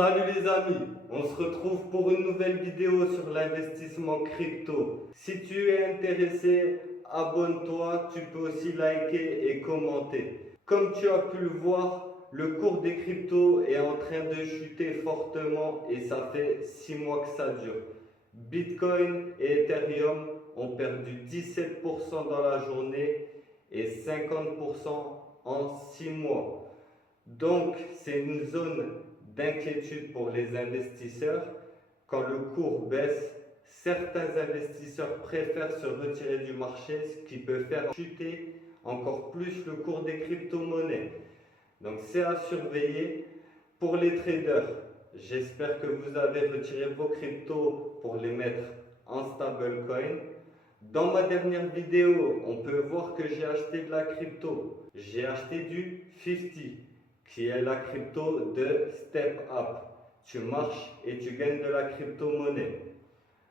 Salut les amis, on se retrouve pour une nouvelle vidéo sur l'investissement crypto. Si tu es intéressé, abonne-toi, tu peux aussi liker et commenter. Comme tu as pu le voir, le cours des cryptos est en train de chuter fortement et ça fait 6 mois que ça dure. Bitcoin et Ethereum ont perdu 17% dans la journée et 50% en 6 mois. Donc, c'est une zone d'inquiétude pour les investisseurs. Quand le cours baisse, certains investisseurs préfèrent se retirer du marché, ce qui peut faire chuter encore plus le cours des crypto-monnaies. Donc, c'est à surveiller pour les traders. J'espère que vous avez retiré vos cryptos pour les mettre en stablecoin. Dans ma dernière vidéo, on peut voir que j'ai acheté de la crypto. J'ai acheté du 50, qui est la crypto de Step Up. Tu marches et tu gagnes de la crypto-monnaie.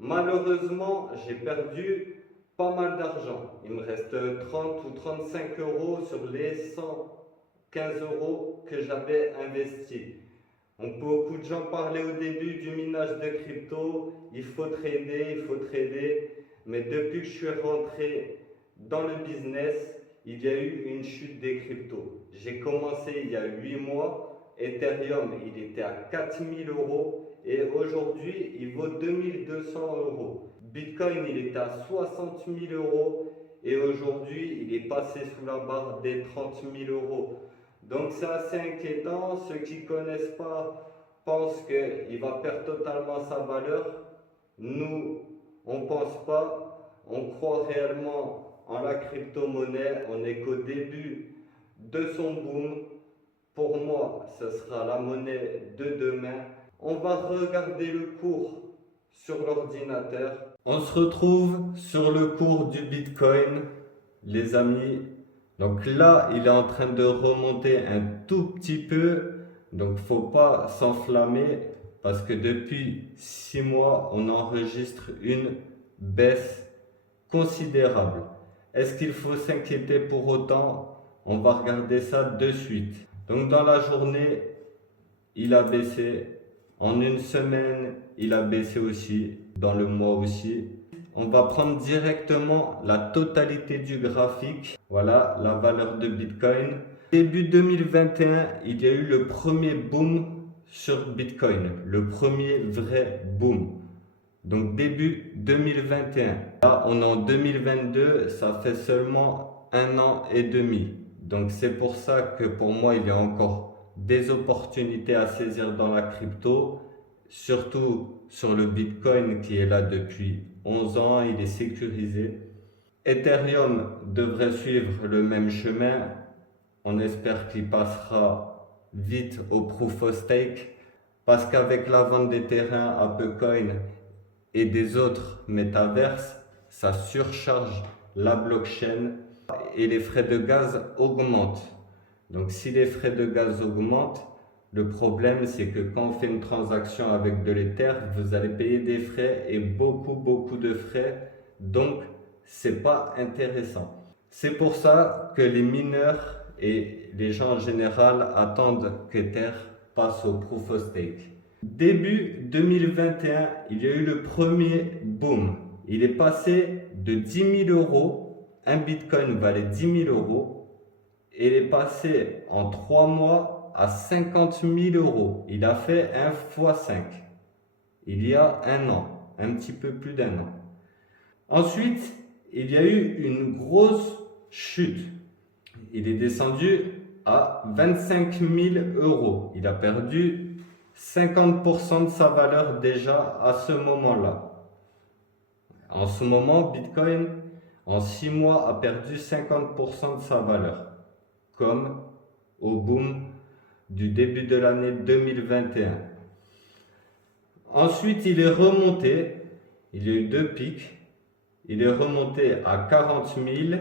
Malheureusement, j'ai perdu pas mal d'argent. Il me reste 30 ou 35 euros sur les 115 euros que j'avais investis. Beaucoup de gens parlaient au début du minage de crypto, il faut trader. Mais depuis que je suis rentré dans le business, il y a eu une chute des cryptos. J'ai commencé il y a 8 mois, Ethereum il était à 4000 euros et aujourd'hui il vaut 2200 euros. Bitcoin il était à 60 000 euros et aujourd'hui il est passé sous la barre des 30 000 euros. Donc c'est assez inquiétant. Ceux qui ne connaissent pas pensent qu'il va perdre totalement sa valeur. Nous, on ne pense pas, on croit réellement en la crypto-monnaie. On n'est qu'au début de son boom. Pour moi, ce sera la monnaie de demain. On va regarder le cours sur l'ordinateur. On se retrouve sur le cours du Bitcoin, les amis. Donc là, il est en train de remonter un tout petit peu. Donc, il ne faut pas s'enflammer parce que depuis 6 mois, on enregistre une baisse considérable. Est-ce qu'il faut s'inquiéter pour autant? On va regarder ça de suite. Donc, dans la journée, il a baissé. En une semaine, il a baissé aussi. Dans le mois aussi. On va prendre directement la totalité du graphique. Voilà la valeur de Bitcoin. Début 2021, il y a eu le premier boom sur Bitcoin. Le premier vrai boom. Donc début 2021. Là, on est en 2022, ça fait seulement 1 an et demi. Donc c'est pour ça que pour moi, il y a encore des opportunités à saisir dans la crypto. Surtout sur le Bitcoin qui est là depuis 11 ans, il est sécurisé. Ethereum devrait suivre le même chemin. On espère qu'il passera vite au Proof of Stake parce qu'avec la vente des terrains à Upcoin et des autres métaverses, ça surcharge la blockchain et les frais de gaz augmentent. Donc si les frais de gaz augmentent, le problème, c'est que quand on fait une transaction avec de l'Ether, vous allez payer des frais et beaucoup de frais. Donc, c'est pas intéressant. C'est pour ça que les mineurs et les gens en général attendent qu'Ether passe au Proof of Stake. Début 2021, il y a eu le premier boom. Il est passé de 10 000 euros. Un Bitcoin valait 10 000 euros. Et il est passé en 3 mois à 50 000 euros. Il a fait un x5. Il y a 1 an, un petit peu plus d'1 an. Ensuite, il y a eu une grosse chute. Il est descendu à 25 000 euros. Il a perdu 50% de sa valeur déjà à ce moment-là. En ce moment, Bitcoin, en 6 mois, a perdu 50% de sa valeur. Comme au boom du début de l'année 2021. Ensuite, il est remonté, il y a eu 2 pics, il est remonté à 40 000,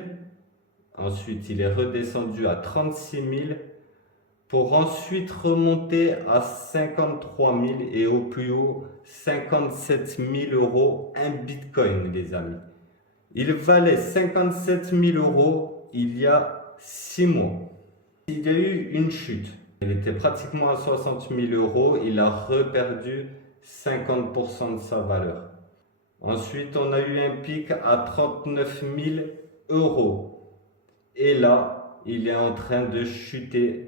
ensuite il est redescendu à 36 000, pour ensuite remonter à 53 000 et au plus haut 57 000 euros un Bitcoin, les amis. Il valait 57 000 euros il y a 6 mois. Il y a eu une chute. Il était pratiquement à 60 000 euros, il a reperdu 50% de sa valeur. Ensuite, on a eu un pic à 39 000 euros. Et là, il est en train de chuter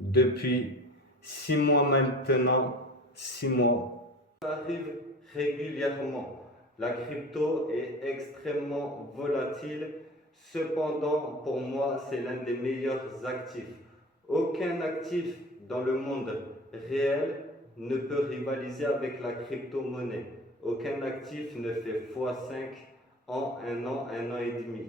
depuis 6 mois maintenant. 6 mois. Ça arrive régulièrement. La crypto est extrêmement volatile. Cependant, pour moi, c'est l'un des meilleurs actifs. Aucun actif dans le monde réel ne peut rivaliser avec la crypto-monnaie. Aucun actif ne fait x5 en un an et demi.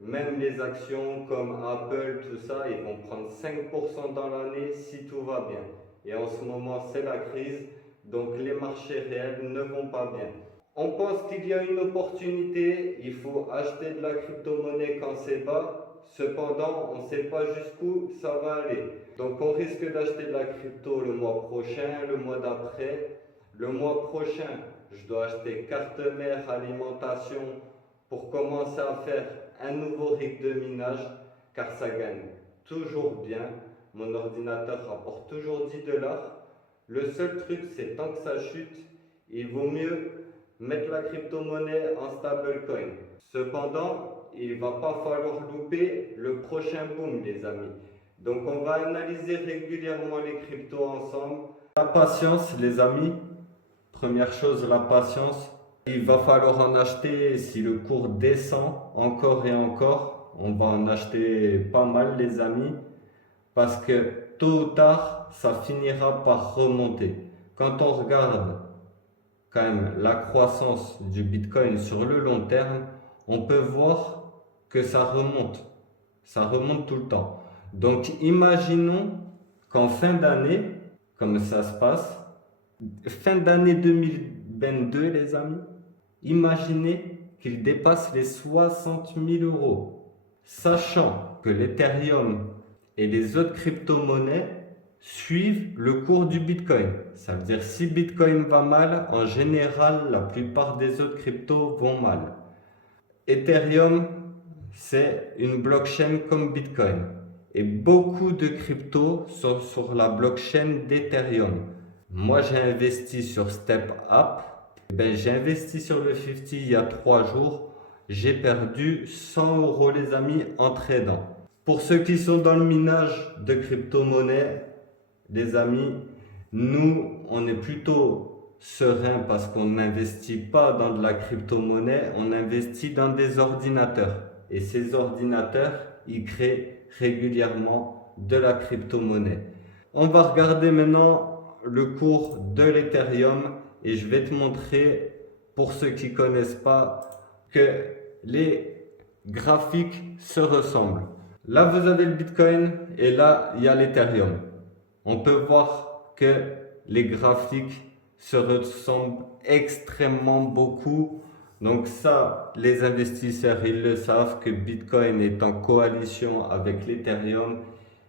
Même les actions comme Apple, tout ça, ils vont prendre 5% dans l'année si tout va bien. Et en ce moment, c'est la crise, donc les marchés réels ne vont pas bien. On pense qu'il y a une opportunité, il faut acheter de la crypto-monnaie quand c'est bas. Cependant, on ne sait pas jusqu'où ça va aller. Donc on risque d'acheter de la crypto le mois prochain, le mois d'après. Le mois prochain, je dois acheter carte mère, alimentation pour commencer à faire un nouveau rig de minage car ça gagne toujours bien. Mon ordinateur rapporte toujours 10 $. Le seul truc, c'est tant que ça chute, il vaut mieux mettre la crypto-monnaie en stablecoin. Cependant, il ne va pas falloir louper le prochain boom, les amis. Donc on va analyser régulièrement les cryptos ensemble. La patience, les amis. Première chose, la patience. Il va falloir en acheter si le cours descend encore et encore. On va en acheter pas mal, les amis. Parce que tôt ou tard, ça finira par remonter. Quand on regarde quand même la croissance du Bitcoin sur le long terme, on peut voir que ça remonte. Ça remonte tout le temps. Donc imaginons qu'en fin d'année, comme ça se passe, fin d'année 2022 les amis, imaginez qu'il dépasse les 60 000 euros. Sachant que l'Ethereum et les autres crypto-monnaies suivent le cours du Bitcoin. Ça veut dire si Bitcoin va mal, en général, la plupart des autres cryptos vont mal. Ethereum, c'est une blockchain comme Bitcoin. Et beaucoup de cryptos sont sur la blockchain d'Ethereum. Moi, j'ai investi sur StepApp. J'ai investi sur le 50 il y a 3 jours. J'ai perdu 100 euros, les amis, en tradant. Pour ceux qui sont dans le minage de crypto-monnaies, les amis, nous, on est plutôt serein parce qu'on n'investit pas dans de la crypto-monnaie, on investit dans des ordinateurs. Et ces ordinateurs, ils créent régulièrement de la crypto-monnaie. On va regarder maintenant le cours de l'Ethereum et je vais te montrer, pour ceux qui ne connaissent pas, que les graphiques se ressemblent. Là, vous avez le Bitcoin et là, il y a l'Ethereum. On peut voir que les graphiques se ressemblent extrêmement beaucoup. Donc ça, les investisseurs, ils le savent que Bitcoin est en coalition avec l'Ethereum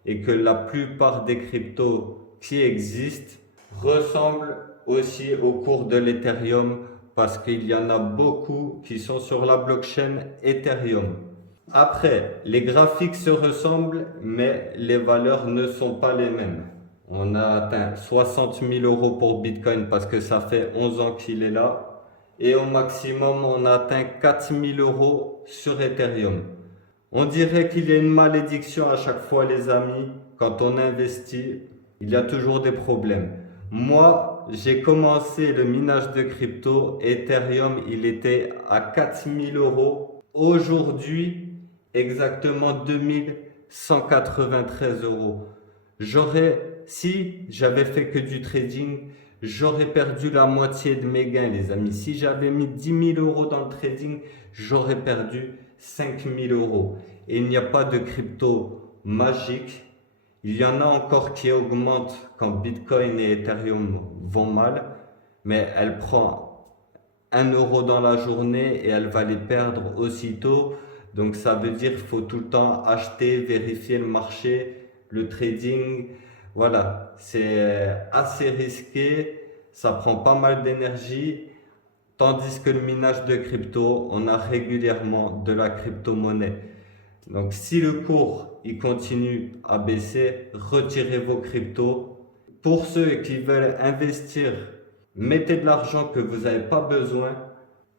et que la plupart des cryptos qui existent ressemblent aussi au cours de l'Ethereum parce qu'il y en a beaucoup qui sont sur la blockchain Ethereum. Après, les graphiques se ressemblent, mais les valeurs ne sont pas les mêmes. On a atteint 60 000 euros pour Bitcoin parce que ça fait 11 ans qu'il est là. Et au maximum, on a atteint 4 000 euros sur Ethereum. On dirait qu'il y a une malédiction à chaque fois, les amis. Quand on investit, il y a toujours des problèmes. Moi, j'ai commencé le minage de crypto. Ethereum, il était à 4 000 euros. Aujourd'hui, exactement 2193 euros. Si j'avais fait que du trading, j'aurais perdu la moitié de mes gains, les amis. Si j'avais mis 10 000 euros dans le trading, j'aurais perdu 5 000 euros. Et il n'y a pas de crypto magique. Il y en a encore qui augmentent quand Bitcoin et Ethereum vont mal, mais elle prend 1 euro dans la journée et elle va les perdre aussitôt. Donc ça veut dire qu'il faut tout le temps acheter, vérifier le marché, le trading. Voilà, c'est assez risqué, ça prend pas mal d'énergie. Tandis que le minage de crypto, on a régulièrement de la crypto-monnaie. Donc si le cours il continue à baisser, retirez vos cryptos. Pour ceux qui veulent investir, mettez de l'argent que vous n'avez pas besoin.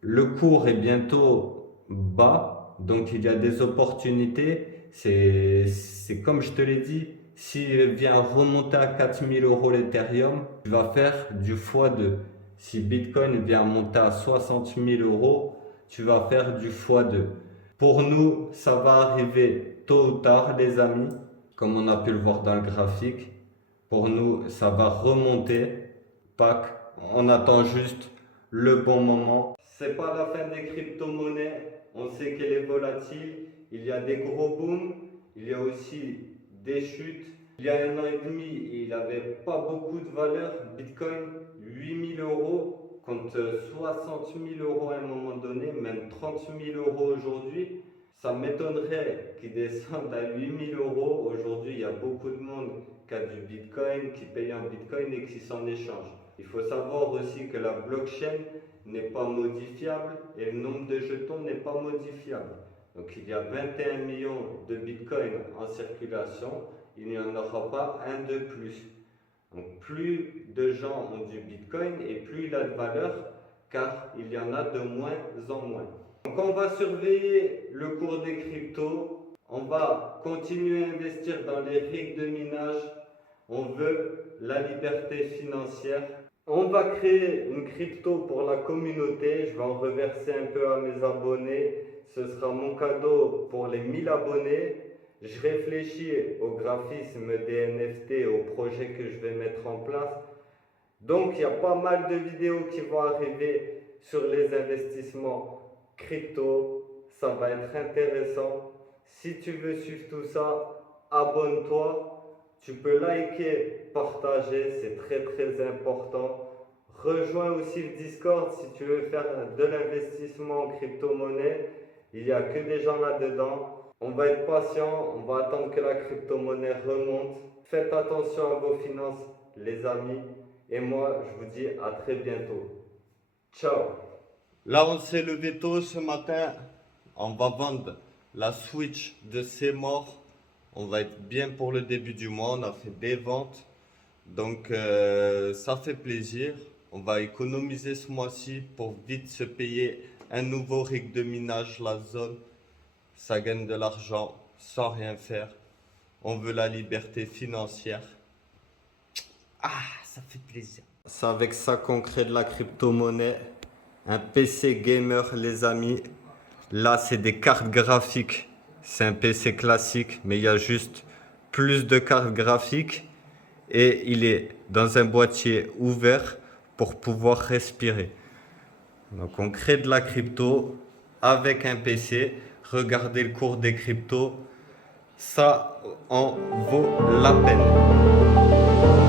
Le cours est bientôt bas, donc il y a des opportunités. C'est comme je te l'ai dit, s'il vient remonter à 4000 euros l'Ethereum, tu vas faire du x2. Si Bitcoin vient monter à 60 000 euros, tu vas faire du x2. Pour nous, ça va arriver tôt ou tard, les amis, comme on a pu le voir dans le graphique. Pour nous, ça va remonter. Pack, on attend juste le bon moment. C'est pas la fin des crypto-monnaies. On sait qu'elle est volatile. Il y a des gros booms. Il y a aussi des chutes. Il y a 1 an et demi, il n'avait pas beaucoup de valeur. Bitcoin, 8000 euros contre 60 000 euros à un moment donné, même 30 000 euros aujourd'hui. Ça m'étonnerait qu'il descende à 8000 euros. Aujourd'hui, il y a beaucoup de monde qui a du Bitcoin, qui paye en Bitcoin et qui s'en échange. Il faut savoir aussi que la blockchain n'est pas modifiable et le nombre de jetons n'est pas modifiable. Donc il y a 21 millions de Bitcoin en circulation, il n'y en aura pas un de plus. Donc plus de gens ont du Bitcoin et plus il a de valeur car il y en a de moins en moins. Donc on va surveiller le cours des cryptos, on va continuer à investir dans les rigs de minage, on veut la liberté financière. On va créer une crypto pour la communauté, je vais en reverser un peu à mes abonnés, ce sera mon cadeau pour les 1000 abonnés. Je réfléchis au graphisme des NFT, au projet que je vais mettre en place. Donc il y a pas mal de vidéos qui vont arriver sur les investissements crypto, ça va être intéressant. Si tu veux suivre tout ça, abonne-toi. Tu peux liker, partager, c'est très très important. Rejoins aussi le Discord si tu veux faire de l'investissement en crypto-monnaie. Il n'y a que des gens là-dedans. On va être patient, on va attendre que la crypto-monnaie remonte. Faites attention à vos finances, les amis. Et moi, je vous dis à très bientôt. Ciao. Là, on s'est levé tôt ce matin. On va vendre la Switch de C'est Mort. On va être bien pour le début du mois. On a fait des ventes. Donc, ça fait plaisir. On va économiser ce mois-ci pour vite se payer un nouveau rig de minage, la zone. Ça gagne de l'argent sans rien faire. On veut la liberté financière. Ah, ça fait plaisir. C'est avec ça qu'on crée de la crypto-monnaie. Un PC gamer, les amis. Là, c'est des cartes graphiques. C'est un PC classique, mais il y a juste plus de cartes graphiques. Et il est dans un boîtier ouvert pour pouvoir respirer. Donc, on crée de la crypto avec un PC. Regardez le cours des cryptos. Ça en vaut la peine.